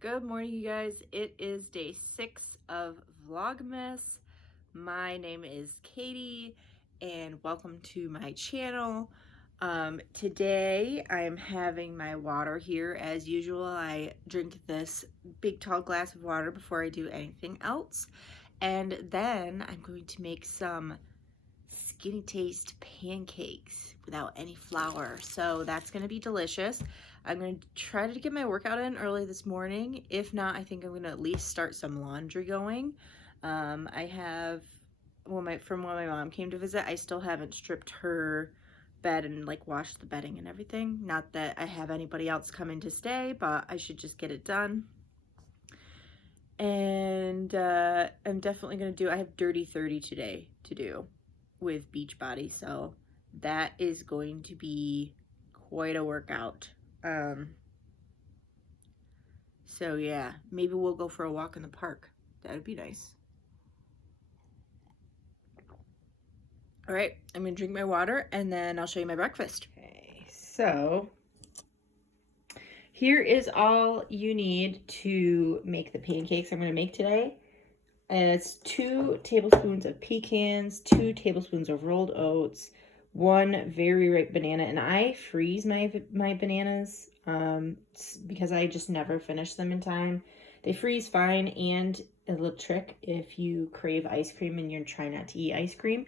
Good morning, you guys. It is day 6 of Vlogmas. My name is Katie and welcome to my channel. Today I'm having my water here. As usual, I drink this big tall glass of water before I do anything else. And then I'm going to make some skinny taste pancakes without any flour. So that's going to be delicious. I'm going to try to get my workout in early this morning. If not, I think I'm going to at least start some laundry going. I have, from when my mom came to visit, I still haven't stripped her bed and like washed the bedding and everything. Not that I have anybody else coming to stay, but I should just get it done. And I'm definitely going to I have Dirty 30 today to do with Beachbody, so that is going to be quite a workout. So yeah, maybe we'll go for a walk in the park. That would be nice. All right, I'm gonna drink my water and then I'll show you my breakfast. Okay, so here is all you need to make the pancakes I'm gonna make today. And it's 2 tablespoons of pecans, 2 tablespoons of rolled oats, 1 very ripe banana, and I freeze my bananas because I just never finish them in time. They freeze fine, and a little trick, if you crave ice cream and you're trying not to eat ice cream,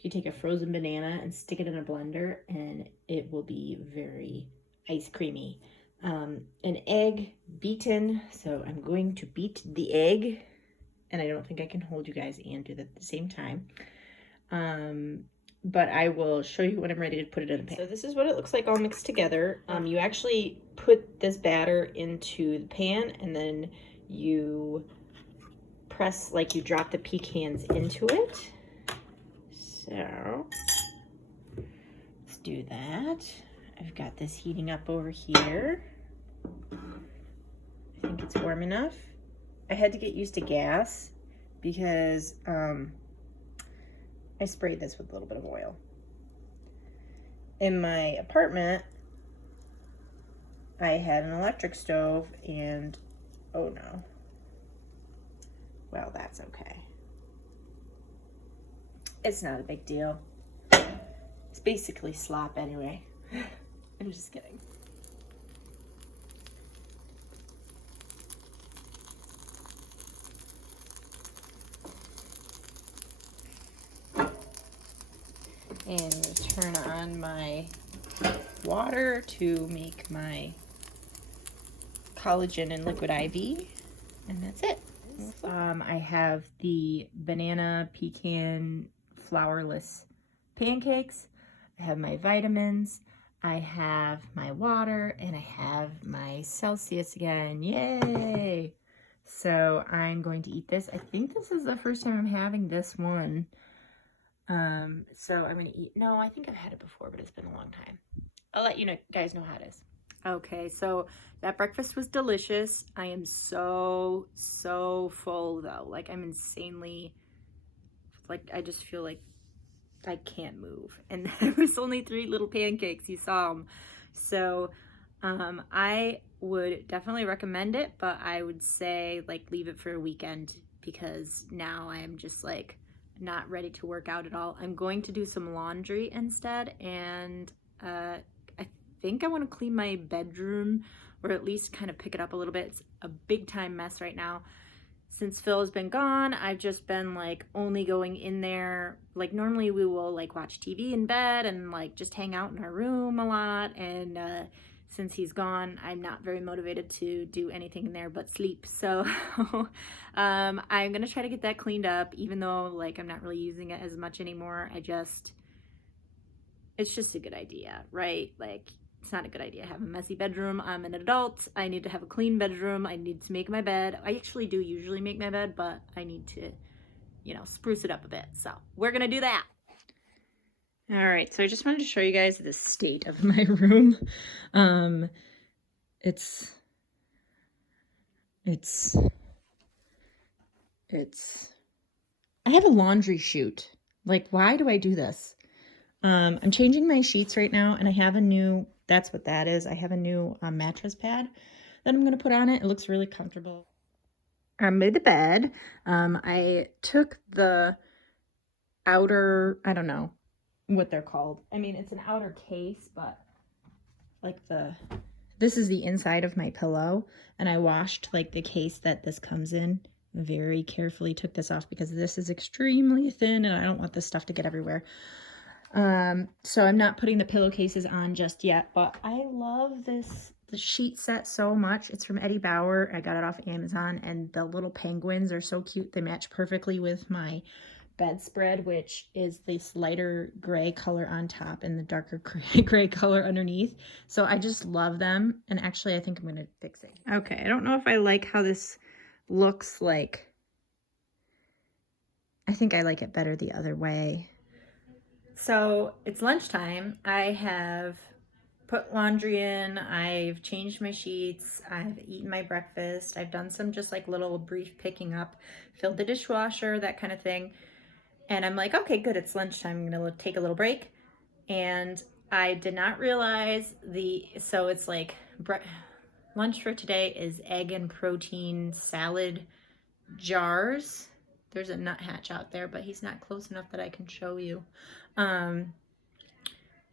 you take a frozen banana and stick it in a blender, and it will be very ice creamy. An egg beaten, so I'm going to beat the egg. And I don't think I can hold you guys and do that at the same time. But I will show you when I'm ready to put it in the pan. So this is what it looks like all mixed together. You actually put this batter into the pan and then you press, like you drop the pecans into it. So let's do that. I've got this heating up over here. I think it's warm enough. I had to get used to gas because I sprayed this with a little bit of oil. In my apartment, I had an electric stove and, oh no. Well, that's okay. It's not a big deal. It's basically slop anyway. I'm just kidding. And turn on my water to make my collagen and liquid IV, and that's it. I have the banana pecan flourless pancakes. I have my vitamins. I have my water, and I have my Celsius again. Yay! So I'm going to eat this. I think this is the first time I'm having this one. So I'm gonna eat. No, I think I've had it before, but it's been a long time. I'll let you guys know how it is. Okay, so that breakfast was delicious. I am so full though. Like, I'm insanely, like, I just feel like I can't move. And there was only 3 little pancakes. You saw them. So I would definitely recommend it, but I would say, like, leave it for a weekend because now I am just like not ready to work out at all. I'm going to do some laundry instead, and I think I want to clean my bedroom, or at least kind of pick it up a little bit. It's a big time mess right now. Since Phil has been gone, I've just been like only going in there. Like, normally we will like watch TV in bed and like just hang out in our room a lot, and since he's gone, I'm not very motivated to do anything in there but sleep. So I'm gonna try to get that cleaned up, even though like I'm not really using it as much anymore. It's just a good idea, right? Like, it's not a good idea to have a messy bedroom. I'm an adult. I need to have a clean bedroom. I need to make my bed. I actually do usually make my bed, but I need to, you know, spruce it up a bit. So we're gonna do that. All right, so I just wanted to show you guys the state of my room. It's I have a laundry chute. Like, why do I do this? I'm changing my sheets right now, and I have a new, that's what that is. I have a new mattress pad that I'm gonna put on it. It looks really comfortable. I made the bed. I took the outer, I don't know what they're called. I mean, it's an outer case, but like this is the inside of my pillow, and I washed like the case that this comes in. Very carefully took this off because this is extremely thin and I don't want this stuff to get everywhere. So I'm not putting the pillowcases on just yet, but I love the sheet set so much. It's from Eddie Bauer. I got it off Amazon, and the little penguins are so cute. They match perfectly with my bedspread, which is this lighter gray color on top and the darker gray color underneath. So I just love them, and actually I think I'm gonna fix it. Okay, I don't know if I like how this looks like. I think I like it better the other way. So it's lunchtime. I have put laundry in, I've changed my sheets, I've eaten my breakfast, I've done some just like little brief picking up, filled the dishwasher, that kind of thing. And I'm like, okay, good, it's lunchtime, I'm gonna take a little break. And I did not realize so it's like lunch for today is egg and protein salad jars. There's a nuthatch out there, but he's not close enough that I can show you.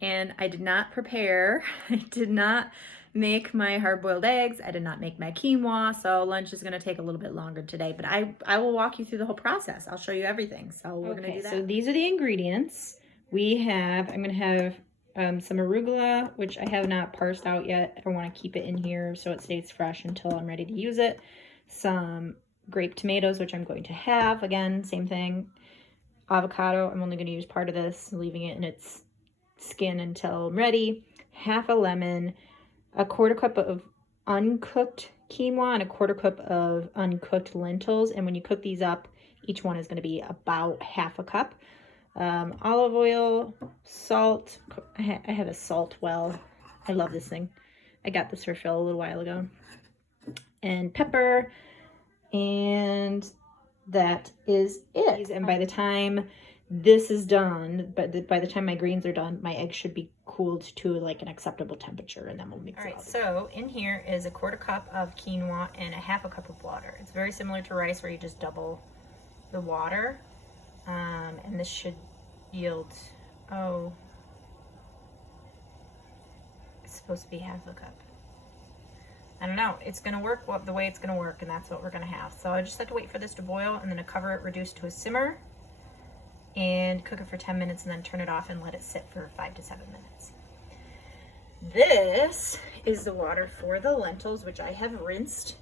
And I did not prepare. I did not make my hard-boiled eggs. I did not make my quinoa, so lunch is gonna take a little bit longer today, but I will walk you through the whole process. I'll show you everything, so we're gonna do that. So these are the ingredients. I'm gonna have some arugula, which I have not parsed out yet. I wanna keep it in here so it stays fresh until I'm ready to use it. Some grape tomatoes, which I'm going to have. Again, same thing. Avocado, I'm only gonna use part of this, leaving it in its skin until I'm ready. Half a lemon, a quarter cup of uncooked quinoa, and a quarter cup of uncooked lentils. And when you cook these up, each one is going to be about half a cup. Olive oil, salt. I have a salt well. I love this thing. I got this for Phil a little while ago. And pepper, and that is it. And by the time this is done, but by the time my greens are done, my eggs should be cooled to like an acceptable temperature, and then we'll mix it all. All right, so in here is a quarter cup of quinoa and a half a cup of water. It's very similar to rice where you just double the water. And this should yield, it's supposed to be half a cup. I don't know, it's gonna work the way it's gonna work, and that's what we're gonna have. So I just have to wait for this to boil, and then to cover it, reduce to a simmer, and cook it for 10 minutes, and then turn it off and let it sit for 5 to 7 minutes. This is the water for the lentils, which I have rinsed,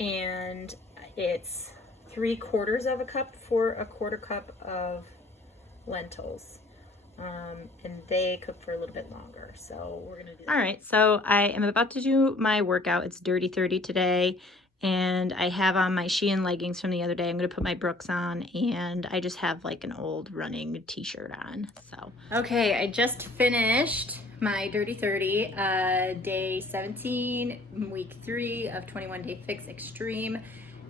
and it's 3/4 of a cup for a quarter cup of lentils. And they cook for a little bit longer, so we're gonna do that. All right, so I am about to do my workout. It's Dirty 30 today, and I have on my Shein leggings from the other day. I'm gonna put my Brooks on, and I just have like an old running t-shirt on. So okay, I just finished my Dirty 30, day 17, week 3 of 21 Day Fix Extreme.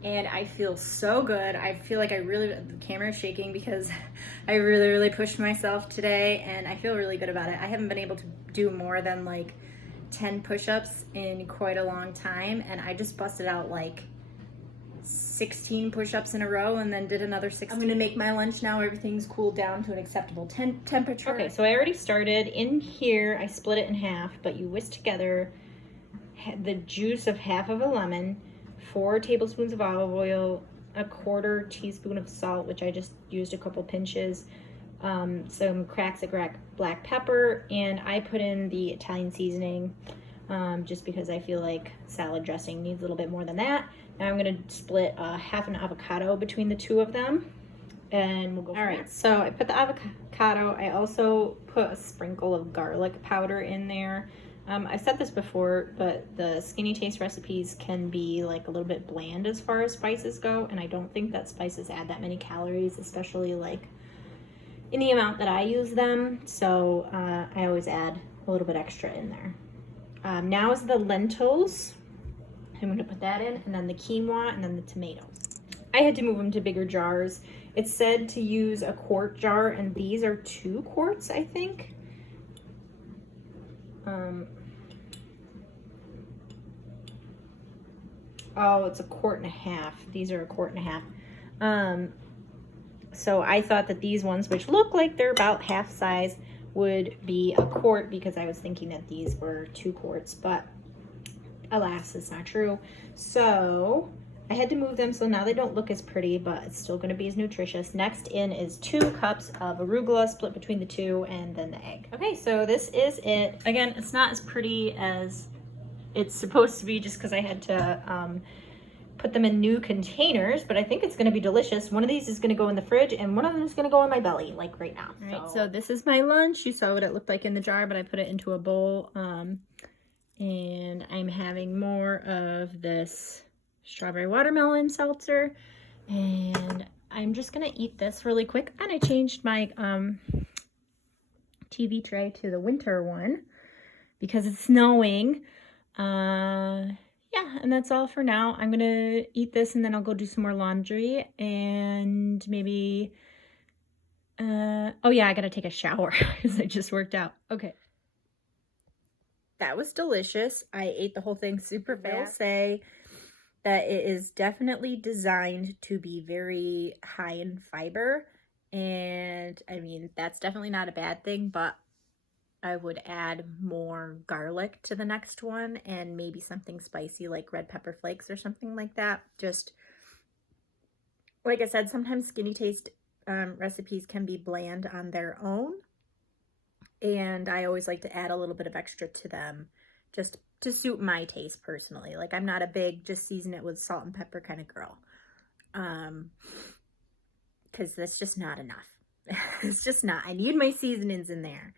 And I feel so good. I feel like the camera is shaking because I really pushed myself today, and I feel really good about it. I haven't been able to do more than like 10 push-ups in quite a long time, and I just busted out like 16 push-ups in a row and then did another 16. I'm gonna make my lunch now. Everything's cooled down to an acceptable temperature. Okay, so I already started. In here, I split it in half, but you whisk together the juice of half of a lemon, 4 tablespoons of olive oil, a 1/4 teaspoon of salt, which I just used a couple pinches, some cracks of black pepper, and I put in the Italian seasoning just because I feel like salad dressing needs a little bit more than that. Now I'm going to split half an avocado between the two of them, and we'll go from there. All right, so I put the avocado. I also put a sprinkle of garlic powder in there. I've said this before, but the Skinny Taste recipes can be like a little bit bland as far as spices go, and I don't think that spices add that many calories, especially like in the amount that I use them. So I always add a little bit extra in there. Now is the lentils. I'm going to put that in, and then the quinoa, and then the tomatoes. I had to move them to bigger jars. It said to use a quart jar, and these are 2 quarts, I think. Oh, it's 1.5 quarts. These are 1.5 quarts. So I thought that these ones, which look like they're about half size, would be a quart because I was thinking that these were 2 quarts, but alas, it's not true. So I had to move them, so now they don't look as pretty, but it's still going to be as nutritious. Next in is 2 cups of arugula split between the 2, and then the egg. Okay, so this is it. Again, it's not as pretty as it's supposed to be just because I had to put them in new containers, but I think it's going to be delicious. One of these is going to go in the fridge and one of them is going to go in my belly, like right now. All right, so this is my lunch. You saw what it looked like in the jar, but I put it into a bowl. And I'm having more of this strawberry watermelon seltzer, and I'm just going to eat this really quick. And I changed my TV tray to the winter one because it's snowing. Yeah, and that's all for now. I'm gonna eat this and then I'll go do some more laundry and maybe, oh yeah, I gotta take a shower because I just worked out. Okay. That was delicious. I ate the whole thing super fast. I will say that it is definitely designed to be very high in fiber. And I mean, that's definitely not a bad thing, but I would add more garlic to the next one and maybe something spicy like red pepper flakes or something like that. Just like I said, sometimes skinny taste recipes can be bland on their own. And I always like to add a little bit of extra to them just to suit my taste personally. Like I'm not a big just season it with salt and pepper kind of girl. Because that's just not enough. It's just not. I need my seasonings in there.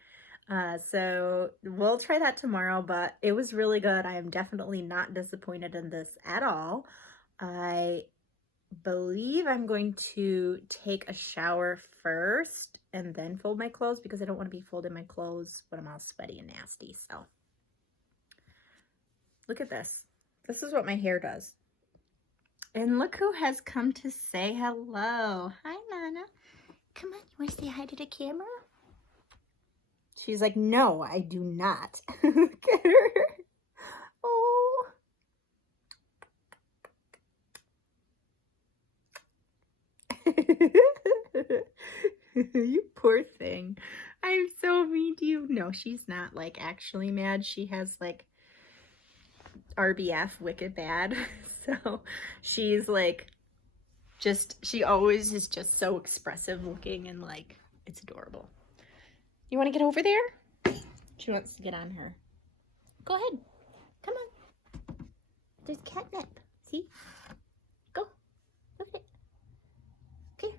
So we'll try that tomorrow, but it was really good. I am definitely not disappointed in this at all. I believe I'm going to take a shower first and then fold my clothes because I don't want to be folding my clothes when I'm all sweaty and nasty. So look at this. This is what my hair does. And look who has come to say hello. Hi, Lana. Come on, you want to say hi to the camera? She's like, no, I do not. Look at her. Oh. You poor thing. I'm so mean to you. No, she's not like actually mad. She has like RBF wicked bad. So she's like she always is just so expressive looking and like it's adorable. You want to get over there? She wants to get on her. Go ahead. Come on. There's catnip. See? Go. Look at it. Okay.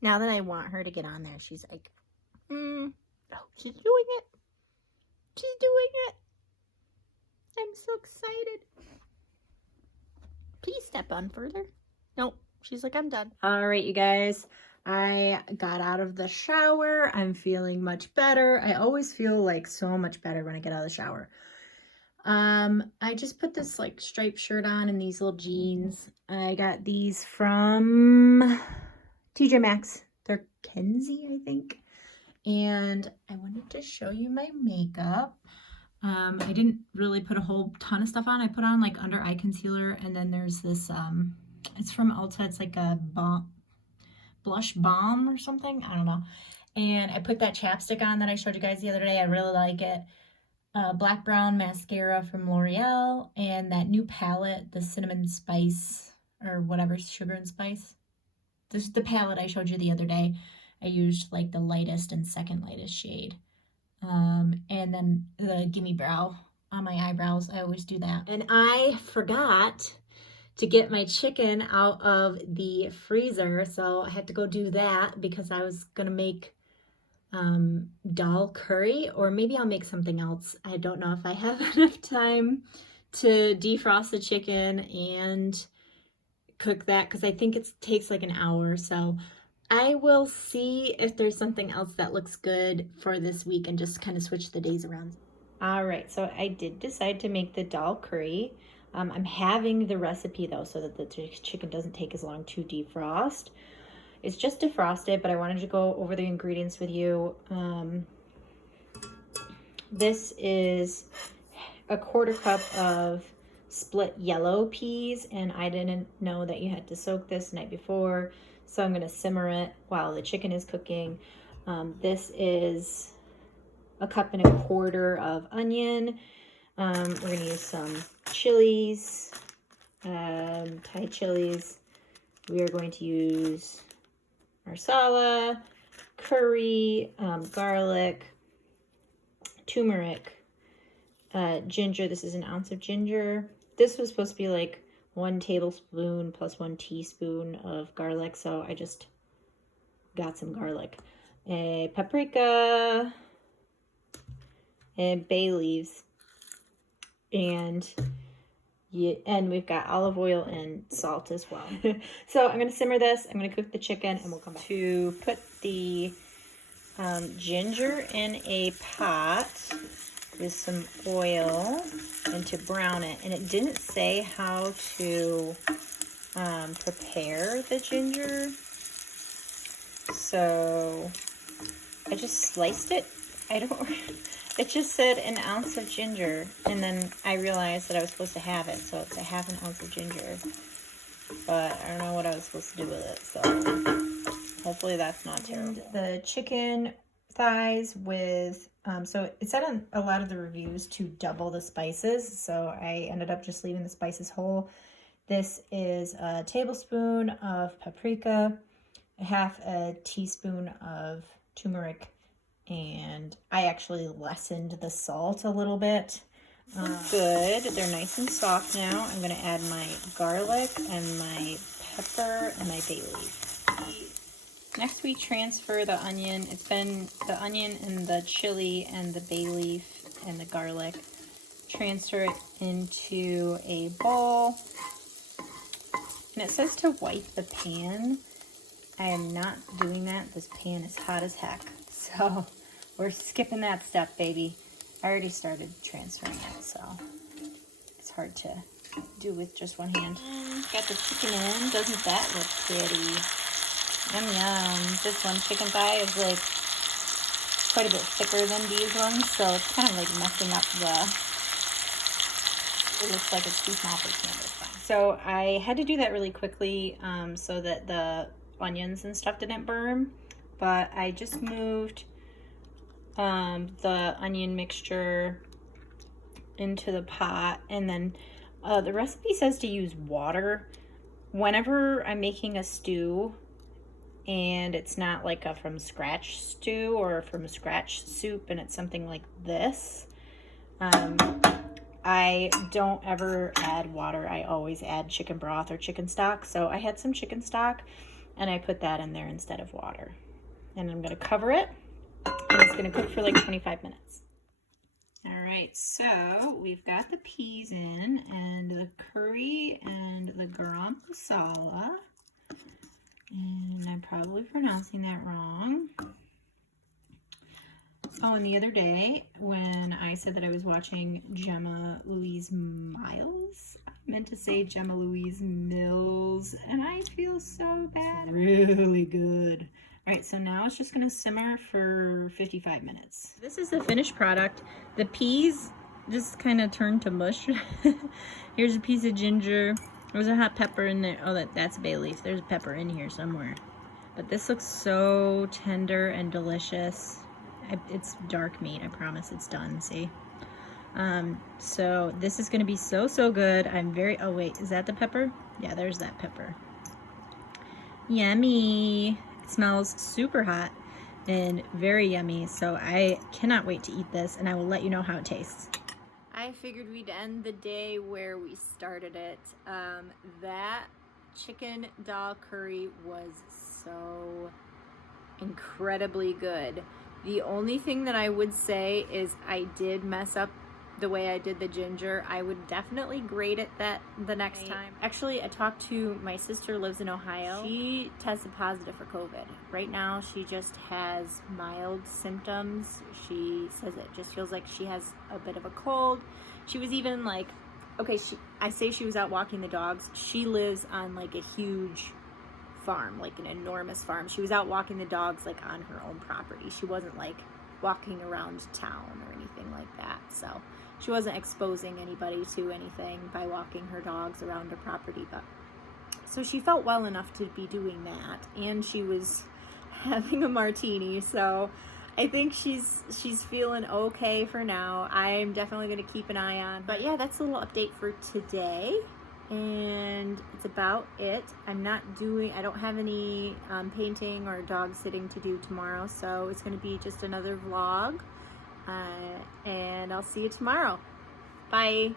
Now that I want her to get on there, she's like, oh, she's doing it. She's doing it. I'm so excited. Please step on further. Nope. She's like, I'm done. All right, you guys. I got out of the shower. I'm feeling much better. I always feel like so much better when I get out of the shower. I just put this like striped shirt on and these little jeans. I got these from TJ Maxx. They're Kenzie, I think. And I wanted to show you my makeup. I didn't really put a whole ton of stuff on. I put on like under eye concealer, and then there's this, it's from Ulta. It's like a blush balm or something. I don't know. And I put that chapstick on that I showed you guys the other day. I really like it. Black Brown mascara from L'Oreal, and that new palette, the cinnamon spice or whatever, sugar and spice. This is the palette I showed you the other day. I used like the lightest and second lightest shade. And then the Gimme Brow on my eyebrows. I always do that. And I forgot to get my chicken out of the freezer, so I had to go do that because I was gonna make dal curry, or maybe I'll make something else. I don't know if I have enough time to defrost the chicken and cook that because I think it takes like an hour. So I will see if there's something else that looks good for this week and just kind of switch the days around. All right, so I did decide to make the dal curry. I'm having the recipe though so that the chicken doesn't take as long to defrost. It's just defrosted, but I wanted to go over the ingredients with you. This is a 1/4 cup of split yellow peas, and I didn't know that you had to soak this the night before, so I'm going to simmer it while the chicken is cooking. This is a 1.25 cups of onion. We're going to use some chilies, Thai chilies. We are going to use marsala, curry, garlic, turmeric, ginger. This is an ounce of ginger. This was supposed to be like 1 tablespoon plus 1 teaspoon of garlic, so I just got some garlic. A paprika and bay leaves, and we've got olive oil and salt as well. So I'm going to simmer this. I'm going to cook the chicken, and we'll come back. To put the ginger in a pot with some oil and to brown it. And it didn't say how to prepare the ginger, so I just sliced it. It just said 1 ounce of ginger, and then I realized that I was supposed to have it, so it's a 1/2 ounce of ginger, but I don't know what I was supposed to do with it, so hopefully that's not terrible. The chicken thighs with, so it said on a lot of the reviews to double the spices, so I ended up just leaving the spices whole. This is a tablespoon of paprika, 1/2 teaspoon of turmeric, and I actually lessened the salt a little bit. Good. They're nice and soft now. I'm going to add my garlic and my pepper and my bay leaf. Next, we transfer the onion. It's been the onion and the chili and the bay leaf and the garlic. Transfer it into a bowl. And it says to wipe the pan. I am not doing that. This pan is hot as heck. So we're skipping that step, baby. I already started transferring it, so it's hard to do with just one hand. Got the chicken in. Doesn't that look pretty? Yum, yum. This one, chicken thigh, is like quite a bit thicker than these ones, so it's kind of like messing up the... It looks like it's too small for the camera. So I had to do that really quickly so that the onions and stuff didn't burn, but I just moved the onion mixture into the pot, and then the recipe says to use water whenever I'm making a stew and it's not like a from scratch stew or from scratch soup, and it's something like this. I don't ever add water. I always add chicken broth or chicken stock. So I had some chicken stock and I put that in there instead of water. And I'm going to cover it, and it's going to cook for like 25 minutes. All right, so we've got the peas in and the curry and the garam masala. And I'm probably pronouncing that wrong. Oh, and the other day when I said that I was watching Gemma Louise Miles, I meant to say Gemma Louise Mills, and I feel so bad. Really good. All right, so now it's just going to simmer for 55 minutes. This is the finished product. The peas just kind of turned to mush. Here's a piece of ginger. There's a hot pepper in there. Oh, that's bay leaf. There's a pepper in here somewhere. But this looks so tender and delicious. It's dark meat. I promise it's done. See? So this is going to be so good. I'm very... Oh, wait. Is that the pepper? Yeah, there's that pepper. Yummy. It smells super hot and very yummy. So I cannot wait to eat this, and I will let you know how it tastes. I figured we'd end the day where we started it. That chicken dal curry was so incredibly good. The only thing that I would say is I did mess up the way I did the ginger. I would definitely grate it the next time. Actually, I talked to my sister, lives in Ohio. She tested positive for COVID. Right now, she just has mild symptoms. She says it just feels like she has a bit of a cold. She was even like, okay, I say she was out walking the dogs. She lives on like a huge farm, like an enormous farm. She was out walking the dogs like on her own property. She wasn't like walking around town or anything like that. So she wasn't exposing anybody to anything by walking her dogs around her property, but so she felt well enough to be doing that, and she was having a martini, so I think she's feeling okay for now. I'm definitely going to keep an eye on. But yeah, that's a little update for today, and it's about it. I don't have any painting or dog sitting to do tomorrow, so it's going to be just another vlog, and I'll see you tomorrow. Bye.